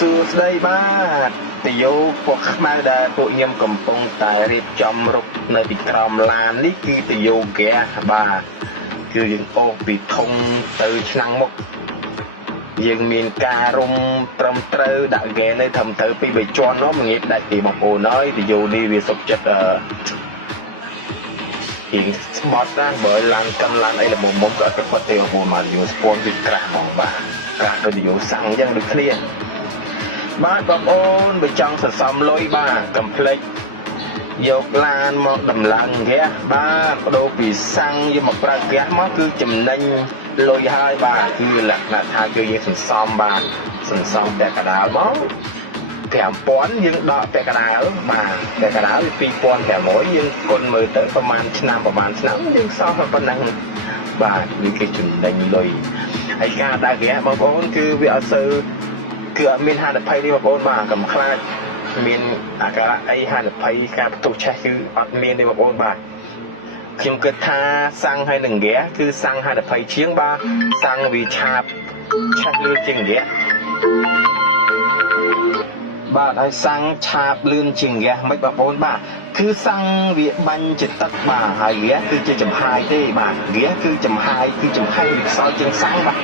សួស្ដីបាទតាយោពួកខ្មែរដែលពួកខ្ញុំកំពុងតែរៀបចំរុកនៅទីក្រោមឡាននេះគឺតាយោហ្គាបាទគឺយើងអូសពីធំទៅឆ្នាំងមុខយើងមានការរុំត្រឹមត្រូវដាក់ហ្គេនៅត្រឹមត្រូវពី3ជាន់នោះមិនងាយដាច់ទេបងប្អូនហើយតាយោនេះវាសុខចិត្តពីស្មត់ណាស់បើឡានកាន់ឡានអីល្មមក៏អត់ទៅគាត់ទេបងប្អូនមកយោស្ពនវាក្រាស់ហ្មងបាទក្រាស់ដូចតាយោសាំងអញ្ចឹងដូចគ្នាបាទបងប្អូនបើចង់សន្សំលុយបាទកុំភ្លេចយកឡានមកដំឡើងហ្គាសបាទបដូរពីសាំងយកមកប្រើហ្គាសមកគឺចំណេញលុយហើយបាទគឺលក្ខណៈថាគឺយើងសន្សំបាទសន្សំតែកដាលមក5000យើងដកតែកដាលបាទតែកដាល2500យើងគុណមើលទៅប្រហែលឆ្នាំយើងសល់ប៉ុណ្ណឹងបាទនេះគឺចំណេញលុយហើយការដើរហ្គាសបងប្អូនគឺវាអត់សូវគឺអត់មានហានិភ័យទេបងប្អូនបាទកុំខ្លាចមានអាការៈអីហានិភ័យការផ្ទុះឆេះគឺអត់មានទេបងប្អូនបាទខ្ញុំគិតថាសាំងហើយនឹងហ្គាសគឺសាំងហានិភ័យជាងបាទសាំងវាឆាបឆេះលឿនជាងហ្គាសបាទហើយសាំងឆាបលឿនជាងហ្គាសមិនបងប្អូនបាទគឺសាំងវាបាញ់ជាទឹកបាទហើយហ្គាសគឺជាចំហាយទេបាទហ្គាសគឺចំហាយវាខ្សោយជាងសាំងបាទ